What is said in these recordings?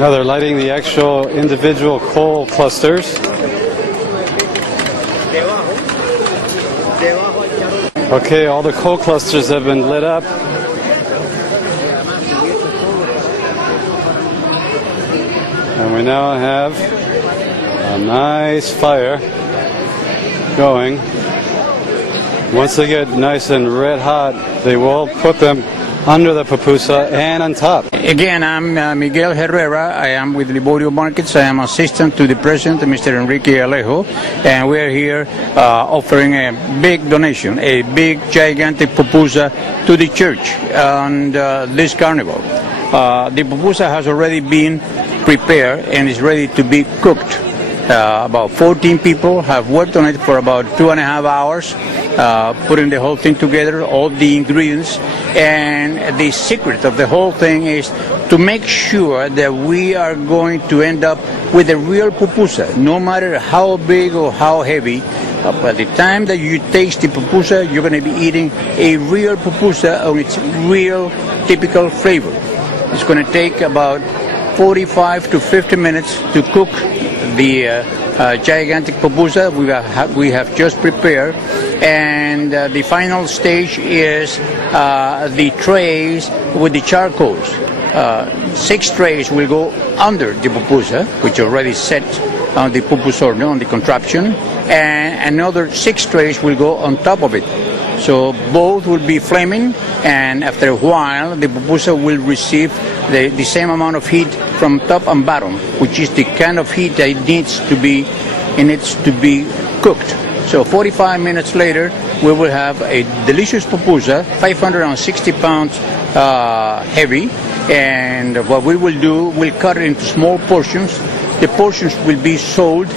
Now they're lighting the actual individual coal clusters. Okay, all the coal clusters have been lit up. And we now have a nice fire going. Once they get nice and red hot, they will put them under the papusa and on top. Again, I'm Miguel Herrera. I am with Liborio Markets. I am assistant to the president, Mr. Enrique Alejo, and we are here offering a big donation, a big, gigantic pupusa to the church on this carnival. The pupusa has already been prepared and is ready to be cooked. About 14 people have worked on it for about 2.5 hours, putting the whole thing together, all the ingredients. And the secret of the whole thing is to make sure that we are going to end up with a real pupusa, no matter how big or how heavy. By the time that you taste the pupusa, you're going to be eating a real pupusa on its real typical flavor. It's going to take about 45 to 50 minutes to cook the gigantic pupusa we have just prepared, and the final stage is the trays with the charcoals. 6 trays will go under the pupusa, which already set on the pupusorno, on the contraption, and another 6 trays will go on top of it. So both will be flaming, and after a while the pupusa will receive the same amount of heat from top and bottom, which is the kind of heat that it needs to be cooked. So 45 minutes later we will have a delicious pupusa, 560 pounds heavy, and what we will do, we'll cut it into small portions. The portions will be sold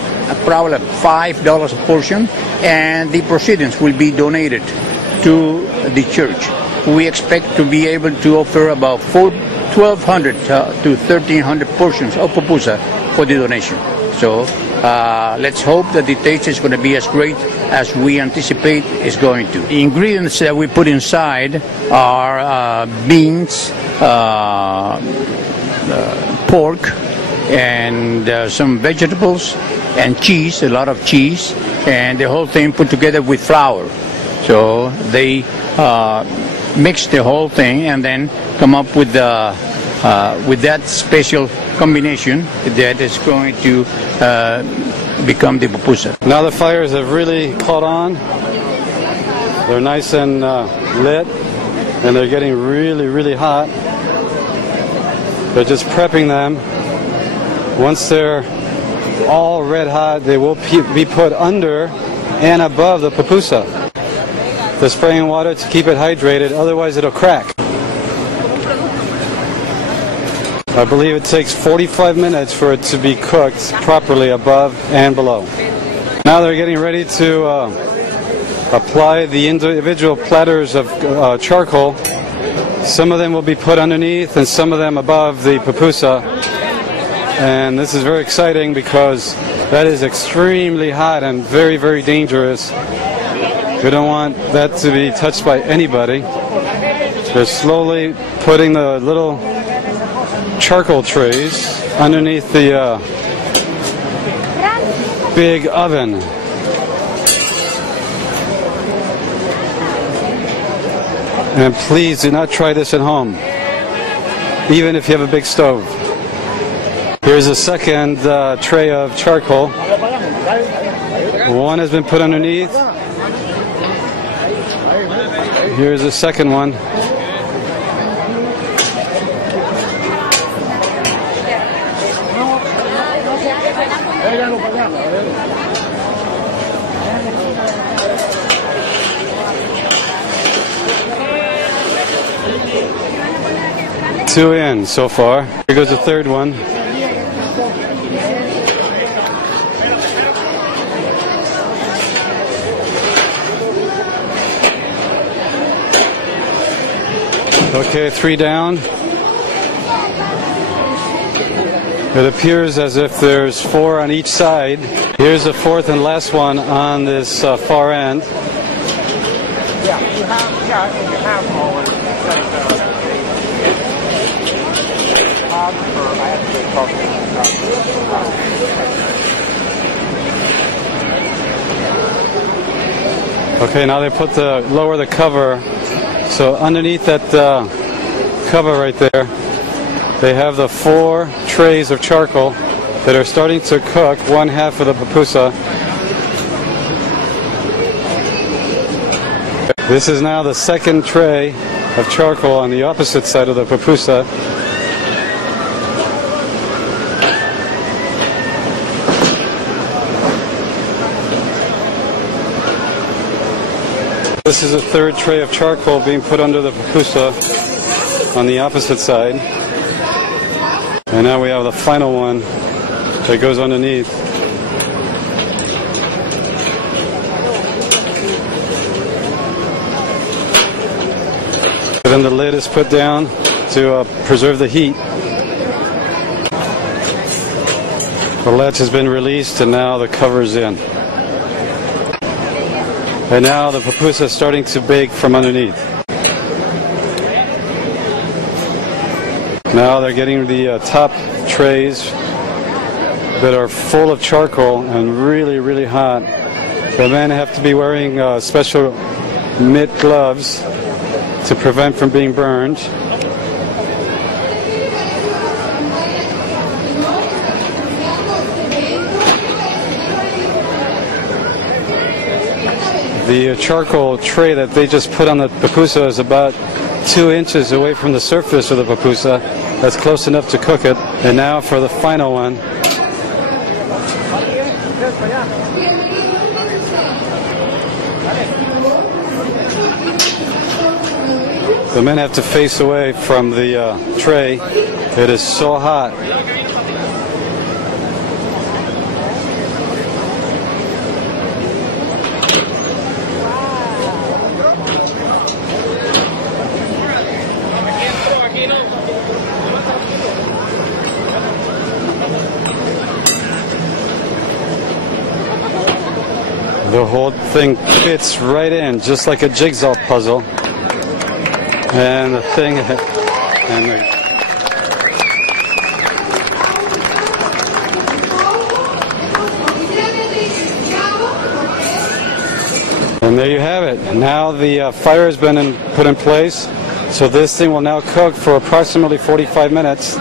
probably $5 a portion, and the proceedings will be donated to the church. We expect to be able to offer about 1,200 to 1,300 portions of pupusa for the donation. So let's hope that the taste is going to be as great as we anticipate it's going to. The ingredients that we put inside are beans, pork, and some vegetables, and cheese, a lot of cheese, and the whole thing put together with flour. So they mix the whole thing and then come up with that special combination that is going to become the pupusa. Now the fires have really caught on. They're nice and lit, and they're getting really, really hot. They're just prepping them. Once they're all red hot, they will be put under and above the pupusa. They're spraying water to keep it hydrated, otherwise it'll crack. I believe it takes 45 minutes for it to be cooked properly above and below. Now they're getting ready to apply the individual platters of charcoal. Some of them will be put underneath and some of them above the pupusa. And this is very exciting because that is extremely hot and very, very dangerous. We don't want that to be touched by anybody. They're slowly putting the little charcoal trays underneath the big oven. And please do not try this at home, even if you have a big stove. Here's a second tray of charcoal. One has been put underneath. Here's a second one. Two in so far. Here goes the third one. Okay, 3 down. It appears as if there's 4 on each side. Here's the fourth and last one on this far end. Okay, now they lower the cover. So underneath that cover right there, they have the 4 trays of charcoal that are starting to cook one half of the papusa. This is now the second tray of charcoal on the opposite side of the papusa. This is a third tray of charcoal being put under the papusa on the opposite side. And now we have the final one that goes underneath. Then the lid is put down to preserve the heat. The latch has been released and now the cover's in. And now the papusa is starting to bake from underneath. Now they're getting the top trays that are full of charcoal and really, really hot. The men have to be wearing special mitt gloves to prevent from being burned. The charcoal tray that they just put on the papusa is about 2 inches away from the surface of the papusa. That's close enough to cook it. And now for the final one. The men have to face away from the tray. It is so hot. The whole thing fits right in, just like a jigsaw puzzle. And the thing, and there you have it. Now the fire has been put in place, so this thing will now cook for approximately 45 minutes,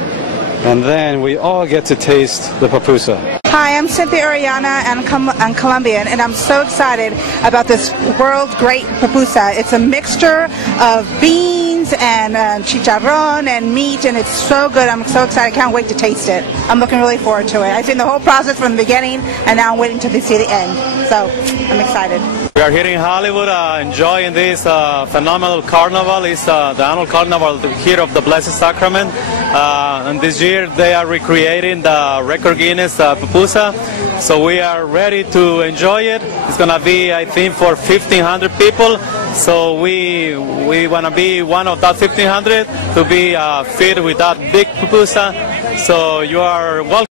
and then we all get to taste the papusa. Hi, I'm Cynthia Oriana, and I'm Colombian, and I'm so excited about this world's great papusa. It's a mixture of beans and chicharrón and meat, and it's so good. I'm so excited. I can't wait to taste it. I'm looking really forward to it. I've seen the whole process from the beginning, and now I'm waiting to see the end. So I'm excited. We are here in Hollywood enjoying this phenomenal carnival. It's the annual carnival here of the Blessed Sacrament. And this year they are recreating the record Guinness Papusa. So we are ready to enjoy it. It's going to be, I think, for 1,500 people. So we want to be one of that 1,500 to be fed with that big Papusa. So you are welcome.